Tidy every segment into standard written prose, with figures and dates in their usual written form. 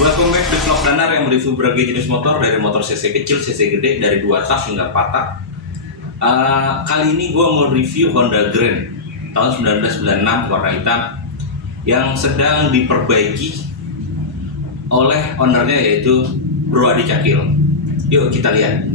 Welcome back to Vlog Danar yang mereview berbagai jenis motor, dari motor CC kecil, CC gede, dari 2 tak hingga 4 tak. Kali ini gue mau review Honda Grand tahun 1996 warna hitam yang sedang diperbaiki oleh ownernya, yaitu Bro Adi Cakil. Yuk kita lihat.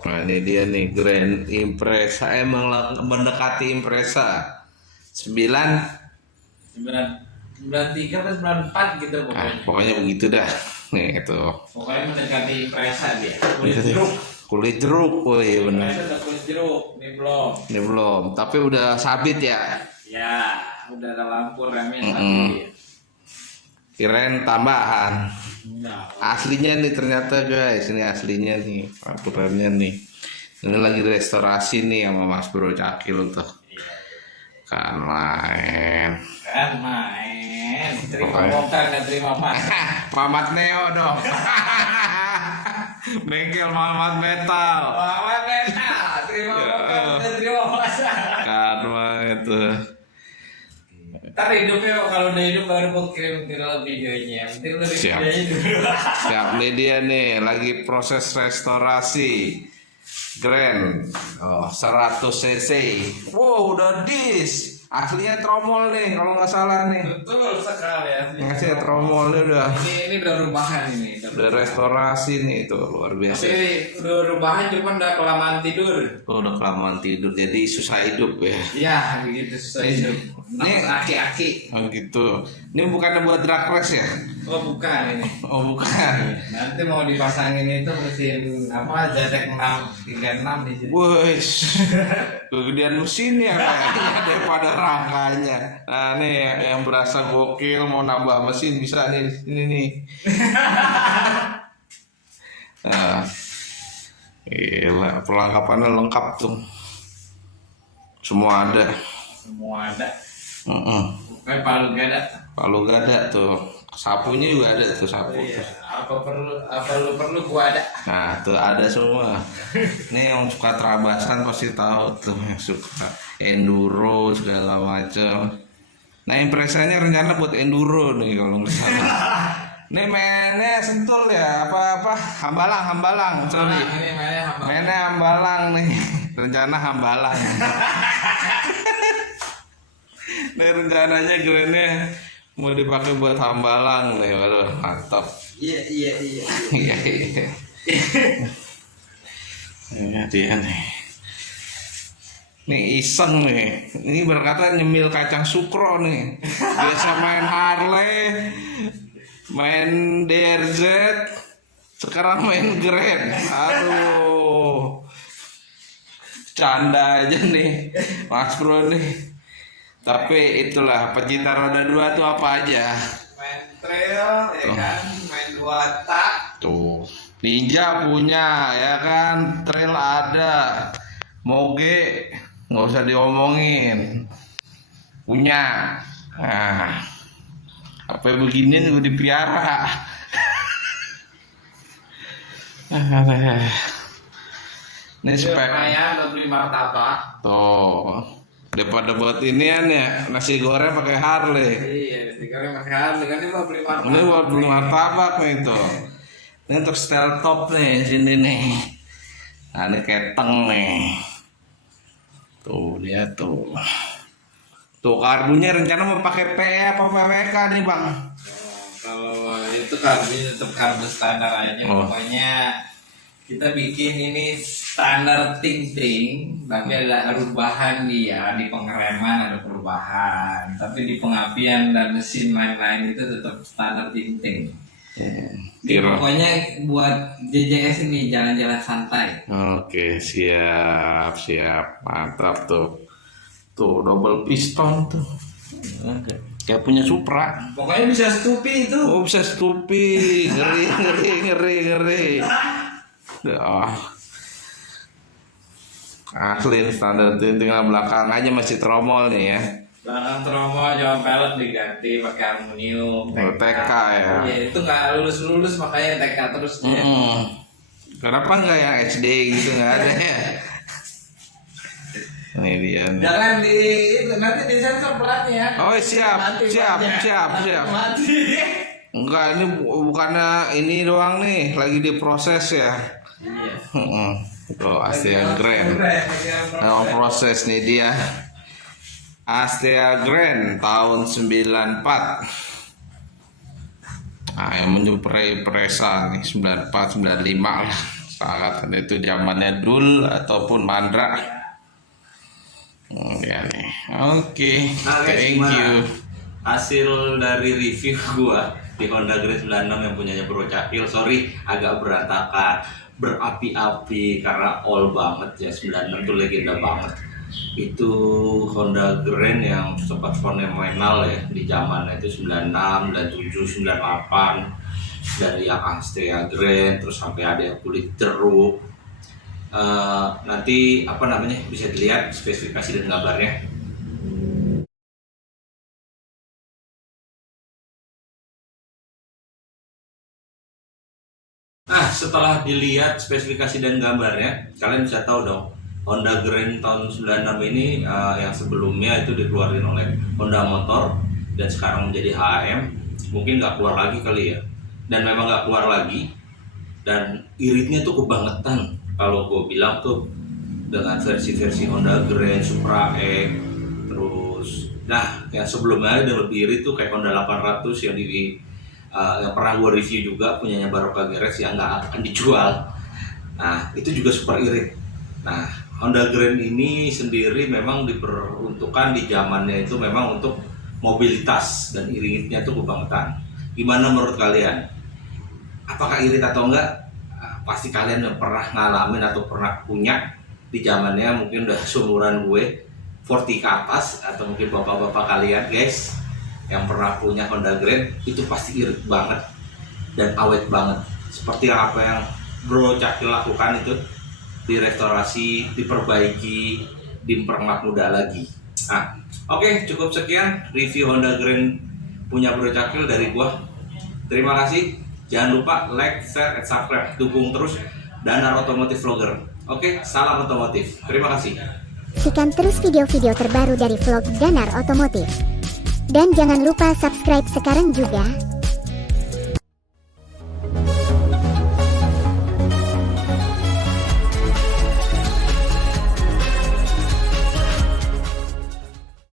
Nah ini dia nih Grand Impreza, emang mendekati Impreza 93 atau 94 gitu pokoknya. pokoknya begitu dah. Nih itu Pokoknya mendekati Impreza dia. Kulit jeruk. kulit jeruk, oh iya benar. Impreza udah kulit jeruk, ini belum. Ini belum, tapi udah sabit ya. Ya, udah ada lampu remnya tapi. Kirain tambahan. Enggak. Aslinya nih ternyata guys, ini aslinya nih lampu remnya nih. Ini lagi restorasi nih sama Mas Bro Cakil tuh. Kan main. Kan main. Terima bongkar dan terima pasang. Mamat Neo dong. Bengkel Mamat Metal. Mamat Metal. Terima bongkar dan terima pasang. Kan main tuh. Ntar hidupnya kalau udah hidup baru mau kirim viral videonya. Nanti lu Siap. videonya dulu. Siap nih dia nih, lagi proses restorasi Grand 100 cc. Wow, udah dis. Aslinya tromol nih kalau nggak salah nih. Betul sekali ya. Ngasih tromolnya udah. Ini udah rubahan ini. Udah restorasi nih, itu luar biasa. Tapi udah rubahan cuman udah kelamaan tidur. Oh, udah kelamaan tidur jadi susah hidup ya. Ya gitu susah hidup. Ini aki-aki. Oh gitu. Ini bukannya buat drag race ya? Oh bukan ini. Oh bukan. Nanti mau dipasangin itu mesin apa ZX 636 di situ. Wes, kegedean mesinnya kayaknya daripada rangkanya. Nah nih yang berasa gokil mau nambah mesin bisa nih di sini nih. Nah, gila, perlengkapannya lengkap tuh. Semua ada. Semua ada. Kayak Palu gada tuh. Sapunya juga ada tuh, sapu. Iya. Apa lu perlu gua ada. Nah, tuh ada semua. Nih yang suka terabasan pasti tahu tuh, yang suka enduro segala macam. Nah, Imprezanya rencana buat enduro nih kalau nggak salah. Nih mainnya Sentul ya, apa Hambalang, sorry. Ini Mainnya Hambalang nih, rencana Hambalang. Nih rencananya Grandnya Mau dipakai buat hambalang nih, waduh mantap. Iya. Iya iya. Ini dia nih. Nih iseng nih. Ini berkata nyemil kacang sukro nih. Biasa main Harley, main DRZ, sekarang main Grand. Aduh. Canda aja nih Mas Bro nih. Tapi itulah pecinta roda 2 tuh apa aja. Main trail ya kan, main 2 tak. Tuh, Ninja punya ya kan, trail ada, Moge nggak usah diomongin, punya. Nah, apa beginian juga dipiara. Ini spek Lumayan udah beli martabak. tuh, daripada buat inian ya nasi goreng pakai Harley. Iya, sekarang pakai harga kan ini mau beli martabak. Ini buat beli martabak nih tuh. Ini untuk style top nih sini nih. Nah ini keteng nih. Tuh dia tuh. Tuh karbunya rencana mau pakai PE apa PWK nih bang? Kalau itu karbon tetap karbon standar aja. Oh. Pokoknya kita bikin ini standar ting-ting, tapi ada perubahan dia di pengereman, ada perubahan, tapi di pengapian dan mesin lain-lain itu tetap standar ting-ting. Jadi Kira. pokoknya buat JJS ini jalan-jalan santai. Oke siap mantap tuh. Tuh double piston tuh. Oke. Kayak punya Supra. Pokoknya bisa stupi itu. Oh bisa stupi, ngeri. Ah. Asli standar tuh, tinggal belakang aja masih tromol nih ya. Belakang tromol jalan pellet diganti pakai aluminium. Oh, TK ya. Iya itu nggak lulus makanya TK terus ya. Kenapa nggak yang HD gitu nggak ada ya? Ini dia. Nih. Jangan di itu nanti disensor pelatnya. Oh siap. Mati. Enggak ini bukannya ini doang nih, lagi diproses ya. Iya. Tuh Astea Grand. Nah, proses nih dia. Astea Grand tahun 94. Nah, yang menyuplai Presa nih 94 95 lah. Sangat itu zamannya Dul ataupun Mandra. Ya nih. Oke. Nah, guys, Thank gimana you. hasil dari review gua di Honda Grand 96 yang punyanya Bro Cakil. Sorry agak berantakan, berapi-api karena all banget ya. 96 tuh legenda banget. Itu Honda Grand yang sempat fenomenal ya di zamannya itu 96, 97, 98. Dari yang Astea Grand terus sampai ada yang kulit jeruk. Nanti apa namanya bisa dilihat spesifikasi dan gambarnya. Nah, setelah dilihat spesifikasi dan gambarnya, kalian bisa tahu dong Honda Grand tahun 96 ini yang sebelumnya itu dikeluarin oleh Honda Motor dan sekarang menjadi HM, mungkin nggak keluar lagi kali ya. Dan memang nggak keluar lagi. Dan iritnya tuh kebangetan kalau gue bilang tuh dengan versi-versi Honda Grand, Supra E, terus nah yang sebelumnya ada lebih irit tuh kayak Honda 800 yang yang pernah gue review juga punyanya Baroka Gerex yang nggak akan dijual. Nah itu juga super irit. Nah Honda Grand ini sendiri memang diperuntukkan di zamannya itu memang untuk mobilitas dan iritnya tuh kebangetan. Gimana menurut kalian? Apakah irit atau enggak? Pasti kalian yang pernah ngalamin atau pernah punya di zamannya, mungkin udah seumuran gue 40 ke atas atau mungkin bapak-bapak kalian guys yang pernah punya Honda Grand itu pasti irit banget dan awet banget seperti apa yang Bro Cakil lakukan itu, direstorasi, diperbaiki, dipermak muda lagi. Nah, oke, cukup sekian review Honda Grand punya Bro Cakil dari gua. Terima kasih. Jangan lupa like, share, and subscribe. Dukung terus Danar Otomotif Vlogger. Oke, salam otomotif. Terima kasih. Saksikan terus video-video terbaru dari vlog Danar Otomotif. Dan jangan lupa subscribe sekarang juga.